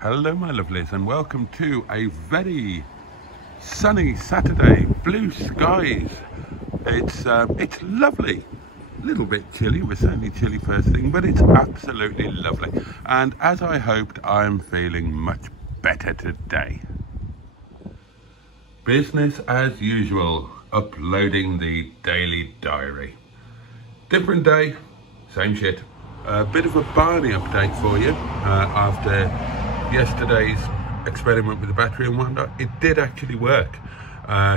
Hello my lovelies, and welcome to a very sunny Saturday, blue skies. It's lovely, a little bit chilly. We're certainly chilly first thing, but it's absolutely lovely. And as I hoped, I'm feeling much better today. Business as usual, uploading the daily diary. Different day, same shit. A bit of a Barney update for you after yesterday's experiment with the battery and whatnot. It did actually work.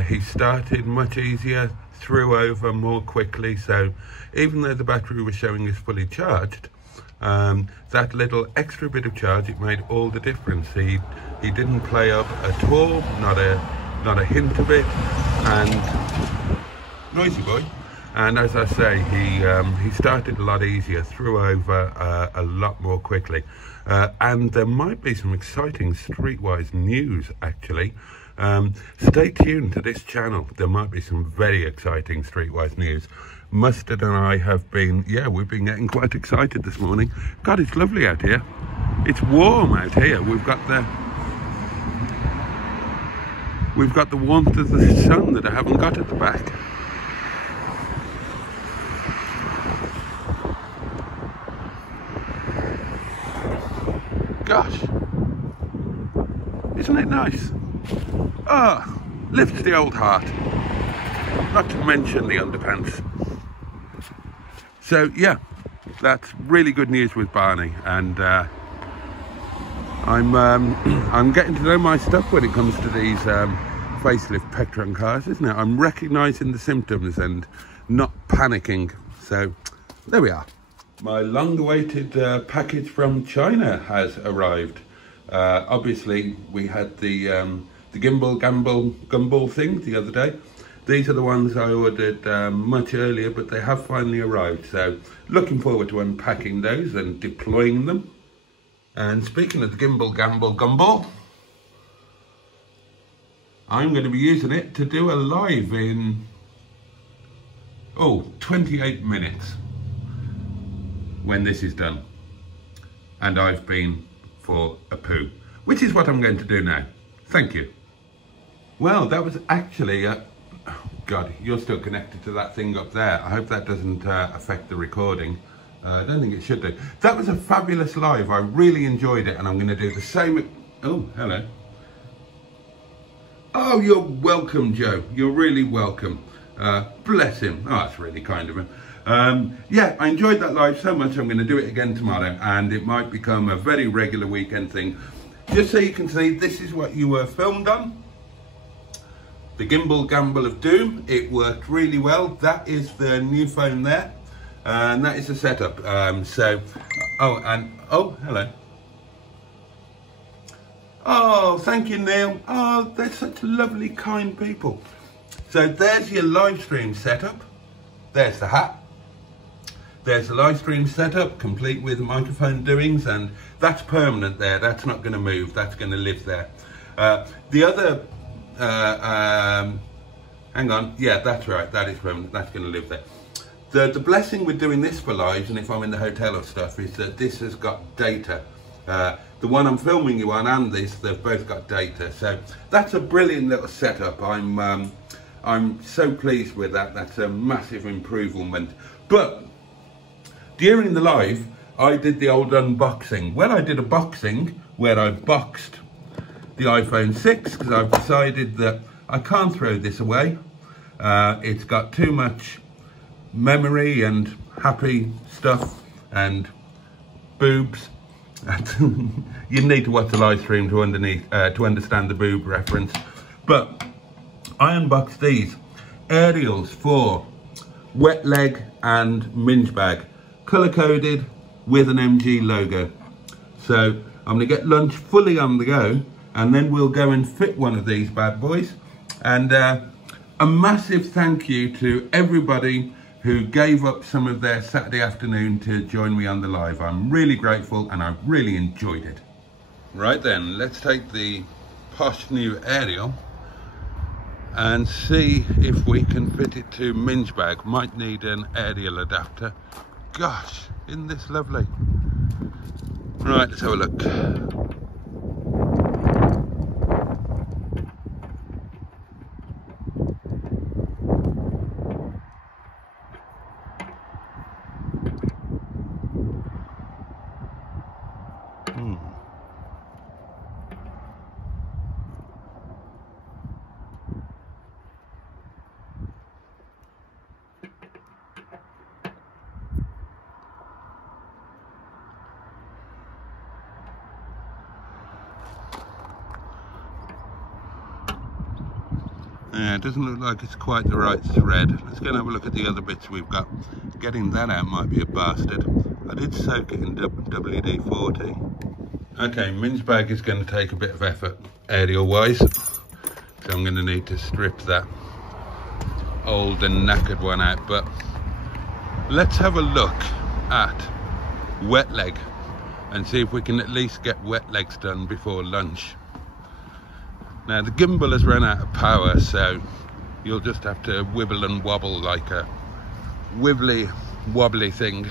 He started much easier, threw over more quickly, so even though the battery was showing us fully charged, that little extra bit of charge, it made all the difference. He didn't play up at all, not a hint of it, and noisy boy. And as I say, he started a lot easier, threw over a lot more quickly. And there might be some exciting streetwise news, actually. Stay tuned to this channel. There might be some very exciting streetwise news. Mustard and I have been, we've been getting quite excited this morning. God, it's lovely out here. It's warm out here. We've got the warmth of the sun that I haven't got at the back. Gosh, isn't it nice? Lifts the old heart, not to mention the underpants. So yeah, that's really good news with Barney, and I'm getting to know my stuff when it comes to these facelift Pectron cars, isn't it? I'm recognising the symptoms and not panicking. So there we are. My long-awaited package from China has arrived. Obviously, we had the gumball thing the other day. These are the ones I ordered much earlier, but they have finally arrived. So, looking forward to unpacking those and deploying them. And speaking of the gumball, I'm going to be using it to do a live in 28 minutes. When this is done, and I've been for a poo, which is what I'm going to do now. Thank you. Well, that was actually God, you're still connected to that thing up there. I hope that doesn't affect the recording. I don't think it should do. That was a fabulous live. I really enjoyed it, and I'm going to do the same. Oh, hello. Oh, you're welcome, Joe. You're really welcome. Bless him. Oh, that's really kind of him. I enjoyed that live so much, I'm going to do it again tomorrow, and it might become a very regular weekend thing. Just so you can see, this is what you were filmed on. The gimbal gamble of doom. It worked really well. That is the new phone there, and that is the setup. Oh, hello. Oh, thank you, Neil. Oh, they're such lovely, kind people. So there's your live stream setup. There's the hat. There's the live stream setup, complete with microphone doings, and that's permanent there. That's not going to move. That's going to live there. The other, hang on. Yeah, that's right. That is permanent. That's going to live there. The blessing with doing this for lives, and if I'm in the hotel or stuff, is that this has got data. The one I'm filming you on and this, they've both got data. So that's a brilliant little setup. I'm so pleased with that. That's a massive improvement. But during the live, I did the old unboxing. Well, I did a boxing where I boxed the iPhone 6 because I've decided that I can't throw this away. It's got too much memory and happy stuff and boobs. You need to watch the live stream to understand the boob reference. But I unboxed these aerials for Wet Leg and Minge Bag, colour-coded with an MG logo. So I'm going to get lunch fully on the go, and then we'll go and fit one of these bad boys. And a massive thank you to everybody who gave up some of their Saturday afternoon to join me on the live. I'm really grateful, and I've really enjoyed it. Right then, let's take the posh new aerial and see if we can fit it to Minge Bag. Might need an aerial adapter. Gosh, isn't this lovely? Right, let's have a look. Yeah, it doesn't look like it's quite the right thread. Let's go and have a look at the other bits we've got. Getting that out might be a bastard. I did soak it in WD-40. Okay, mince bag is going to take a bit of effort, aerial wise. So I'm going to need to strip that old and knackered one out. But let's have a look at wet leg and see if we can at least get wet legs done before lunch. Now the gimbal has run out of power, so you'll just have to wibble and wobble like a wibbly wobbly thing.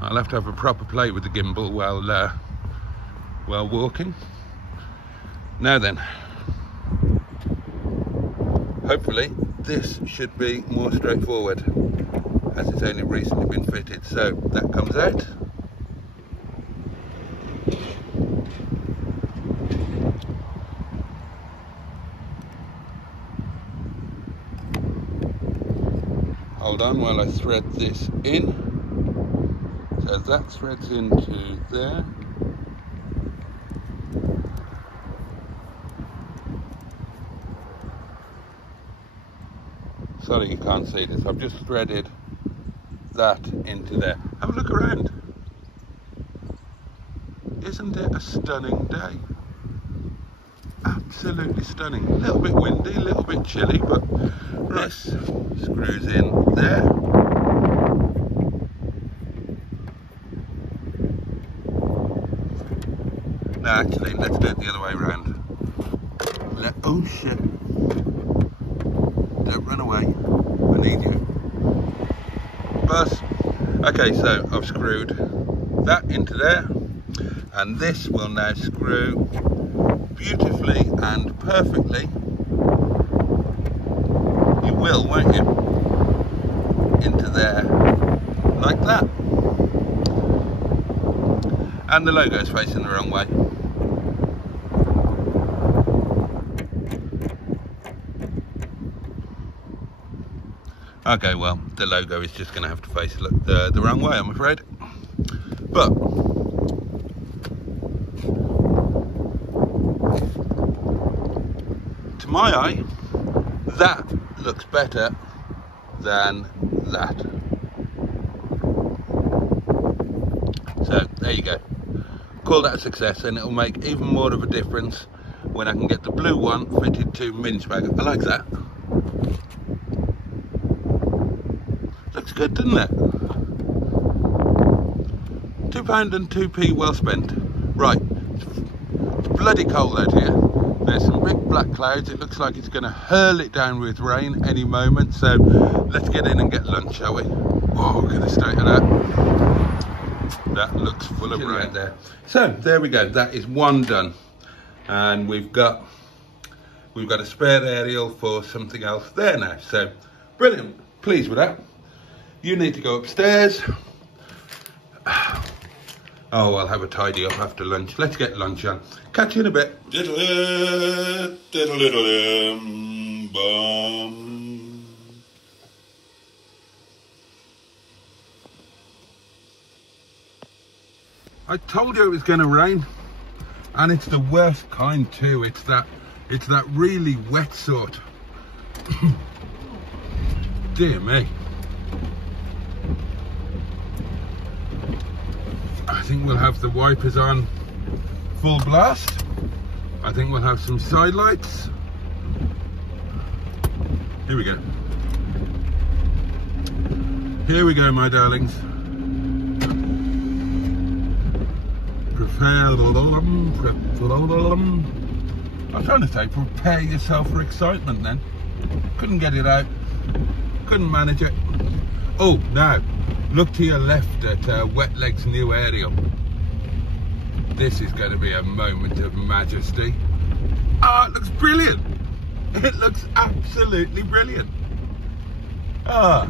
I'll have to have a proper play with the gimbal while walking. Now then, hopefully this should be more straightforward as it's only recently been fitted. So that comes out. Hold on while I thread this in. So that threads into there. Sorry you can't see this, I've just threaded that into there. Have a look around. Isn't it a stunning day? Absolutely stunning. A little bit windy, a little bit chilly, but this screws in there. No, actually, let's do it the other way around. Oh shit. Don't run away. I need you. Bus. Okay, so I've screwed that into there, and this will now screw beautifully and perfectly. You will, won't you? Into there, like that. And the logo is facing the wrong way. Okay, well, the logo is just going to have to face the wrong way, I'm afraid. But to my eye, that looks better than that. So there you go. Call that a success, and it'll make even more of a difference when I can get the blue one fitted to mince bag. I like that. Looks good, doesn't it? £2 and 2p well spent. Right, it's bloody cold out here. There's some big black clouds. It looks like it's going to hurl it down with rain any moment. So let's get in and get lunch, shall we? Oh, look at the state of that. That looks full of rain there. So there we go. That is one done, and we've got a spare aerial for something else there now. So brilliant. Pleased with that. You need to go upstairs. Oh, I'll have a tidy up after lunch. Let's get lunch on. Catch you in a bit. I told you it was going to rain, and it's the worst kind too. It's that really wet sort. Dear me. I think we'll have the wipers on full blast. I think we'll have some side lights. Here we go. Here we go, my darlings. I was trying to say prepare yourself for excitement then. Couldn't get it out. Couldn't manage it. Oh, now, look to your left at Wet Leg's new aerial. This is going to be a moment of majesty. Ah, it looks brilliant. It looks absolutely brilliant. Ah,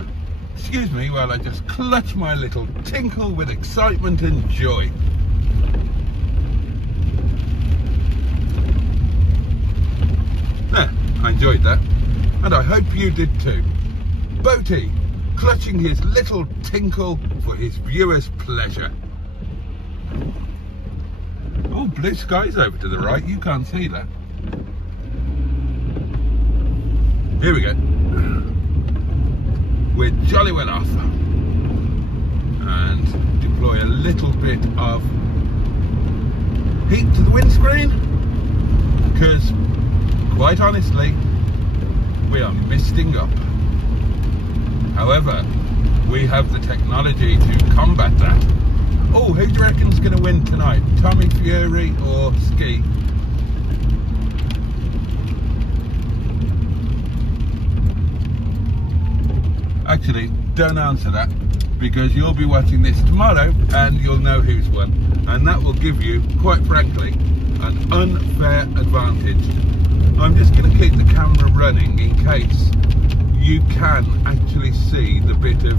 excuse me while I just clutch my little tinkle with excitement and joy. I enjoyed that, and I hope you did too. Boaty, clutching his little tinkle for his viewers' pleasure. Oh, blue skies over to the right. You can't see that. Here we go. We're jolly well off. And deploy a little bit of heat to the windscreen, because quite honestly we are misting up. However, we have the technology to combat that. Oh, who do you reckon's going to win tonight? Tommy Fury or Ski? Actually, don't answer that, because you'll be watching this tomorrow and you'll know who's won, and that will give you, quite frankly, an unfair advantage. I'm just going to keep the camera running in case you can actually see the bit of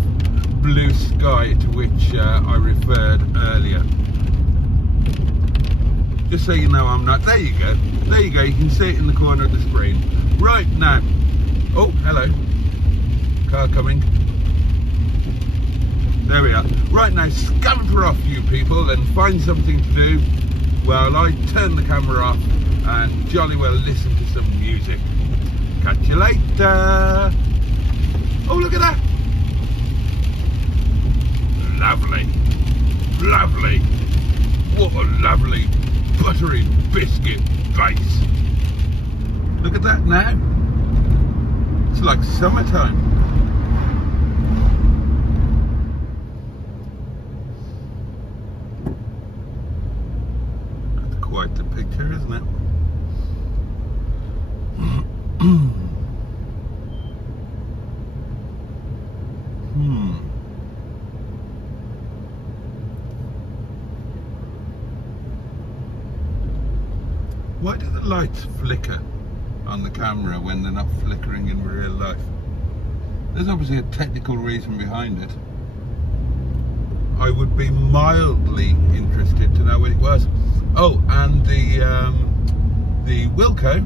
blue sky to which I referred earlier. Just so you know I'm not. There you go. There you go. You can see it in the corner of the screen. Right now. Oh, hello. Car coming. There we are. Right now, scamper off, you people, and find something to do while I turn the camera off and jolly well listen to some music. Catch you later. Oh, look at that. Lovely. Lovely. What a lovely buttery biscuit base. Look at that now. It's like summertime. That's quite the picture, isn't it? Why do the lights flicker on the camera when they're not flickering in real life? There's obviously a technical reason behind it. I would be mildly interested to know what it was. Oh, and the Wilco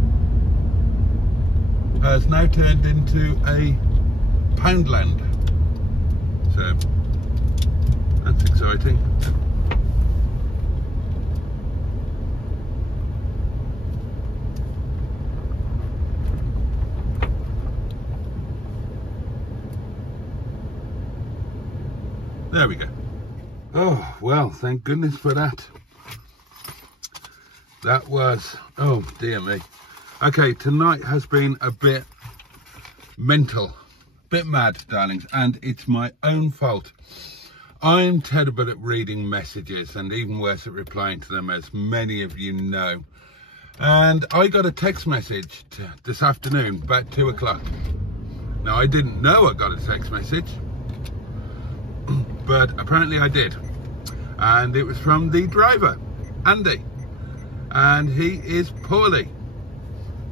has now turned into a Poundland. So that's exciting. There we go. Oh, well, thank goodness for that. That was, oh dear me. Okay, tonight has been a bit mental, bit mad, darlings, and it's my own fault. I'm terrible at reading messages and even worse at replying to them, as many of you know. And I got a text message this afternoon, about 2 o'clock. Now, I didn't know I got a text message, but apparently I did. And it was from the driver, Andy. And he is poorly,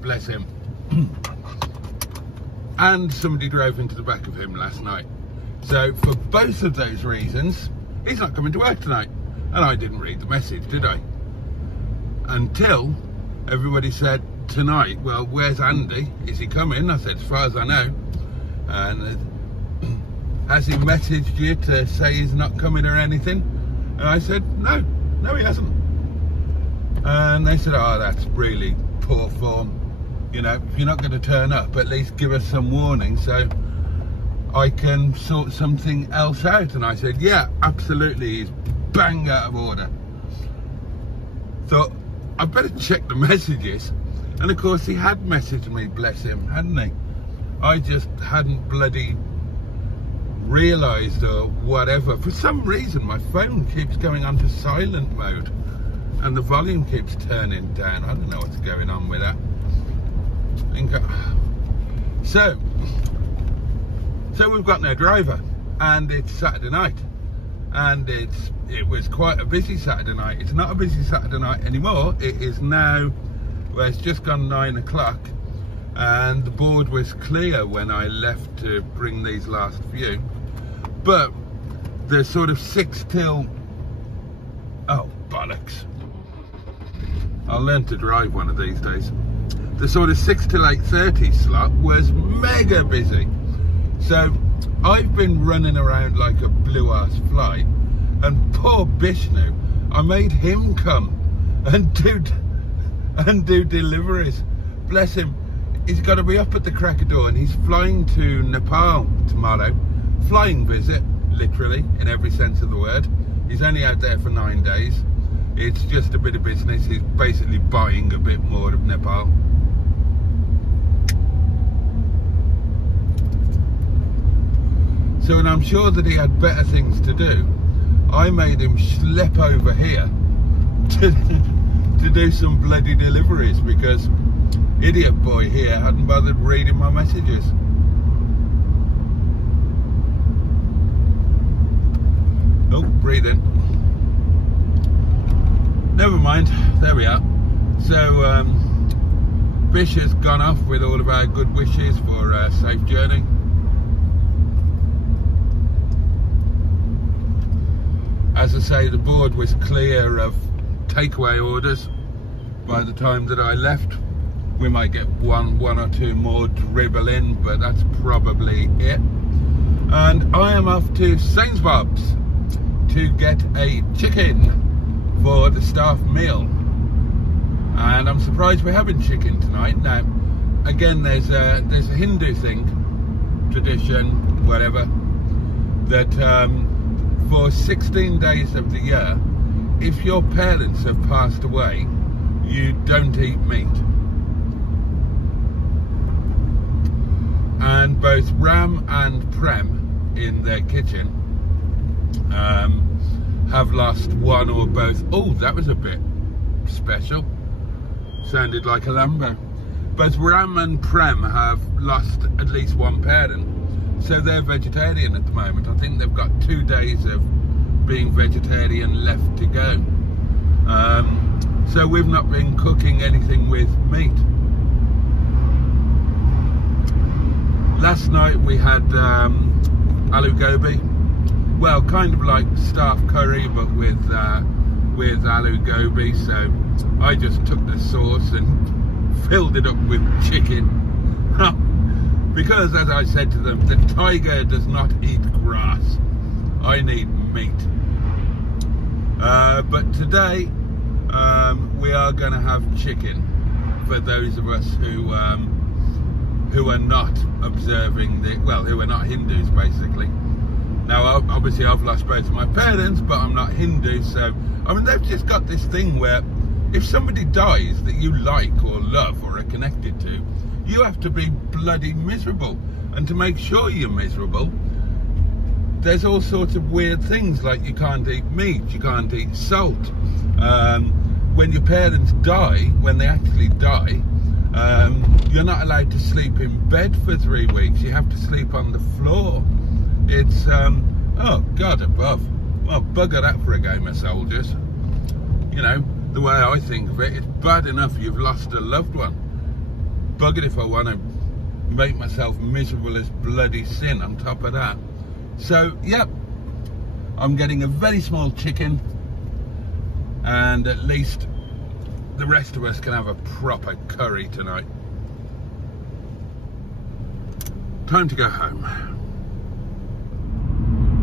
bless him. And somebody drove into the back of him last night. So for both of those reasons, he's not coming to work tonight. And I didn't read the message, did I? Until everybody said tonight, well, where's Andy? Is he coming? I said, as far as I know. And has he messaged you to say he's not coming or anything? And I said, no, he hasn't. And they said, oh, that's really poor form. You know, if you're not going to turn up, at least give us some warning so I can sort something else out. And I said, yeah, absolutely, he's bang out of order. Thought, I better check the messages. And of course, he had messaged me, bless him, hadn't he? I just hadn't bloody realised or whatever. For some reason, my phone keeps going onto silent mode and the volume keeps turning down. I don't know what's going on with that. So we've got no driver, and it's Saturday night, and it was quite a busy Saturday night. It's not a busy Saturday night anymore. It is now, well, it's just gone 9 o'clock, and the board was clear when I left to bring these last few. But the sort of 6 till, oh bollocks, I'll learn to drive one of these days. The sort of 6 till 8:30 slot was mega busy. So I've been running around like a blue ass fly, and poor Bishnu, I made him come and do deliveries. Bless him. He's got to be up at the crack of dawn. He's flying to Nepal tomorrow. Flying visit, literally, in every sense of the word. He's only out there for 9 days. It's just a bit of business. He's basically buying a bit more of Nepal. So, and I'm sure that he had better things to do. I made him schlep over here to do some bloody deliveries because idiot boy here hadn't bothered reading my messages. Oh, breathe in. Never mind, there we are. So, Bish has gone off with all of our good wishes for a safe journey. As I say, the board was clear of takeaway orders by the time that I left. We might get one or two more dribble in, but that's probably it. And I am off to Saint Bob's to get a chicken for the staff meal. And I'm surprised we're having chicken tonight. Now, again, there's a Hindu thing, tradition, whatever, that for 16 days of the year, if your parents have passed away, you don't eat meat. And both Ram and Prem in their kitchen have lost one or both. Oh, that was a bit special. Sounded like a Lambo. Both Ram and Prem have lost at least one parent. So they're vegetarian at the moment. I think they've got 2 days of being vegetarian left to go. So we've not been cooking anything with meat. Last night we had aloo gobi. Well, kind of like staff curry, but with aloo gobi. So I just took the sauce and filled it up with chicken. Because, as I said to them, the tiger does not eat grass. I need meat. But today, we are going to have chicken for those of us who are not observing who are not Hindus, basically. Now, obviously, I've lost both of my parents, but I'm not Hindu, so I mean, they've just got this thing where if somebody dies that you like or love or are connected to, you have to be bloody miserable. And to make sure you're miserable, there's all sorts of weird things, like you can't eat meat, you can't eat salt. When your parents die, when they actually die, you're not allowed to sleep in bed for 3 weeks. You have to sleep on the floor. It's, oh God above. Well, bugger that for a game of soldiers. You know, the way I think of it, it's bad enough you've lost a loved one. Bugger if I want to make myself miserable as bloody sin on top of that. So, yep, I'm getting a very small chicken, and at least the rest of us can have a proper curry tonight. Time to go home.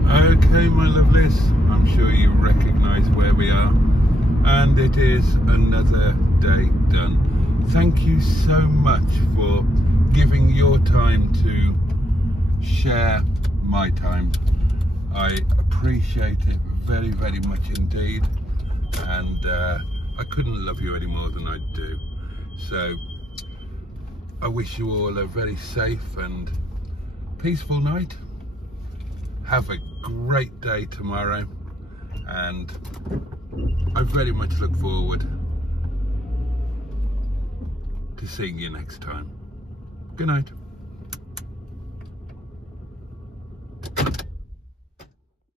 Okay, my lovelies, I'm sure you recognise where we are, and it is another day done. Thank you so much for giving your time to share my time. I appreciate it very, very much indeed, and I couldn't love you any more than I do. So I wish you all a very safe and peaceful night. Have a great day tomorrow, and I very much look forward to seeing you next time. Good night.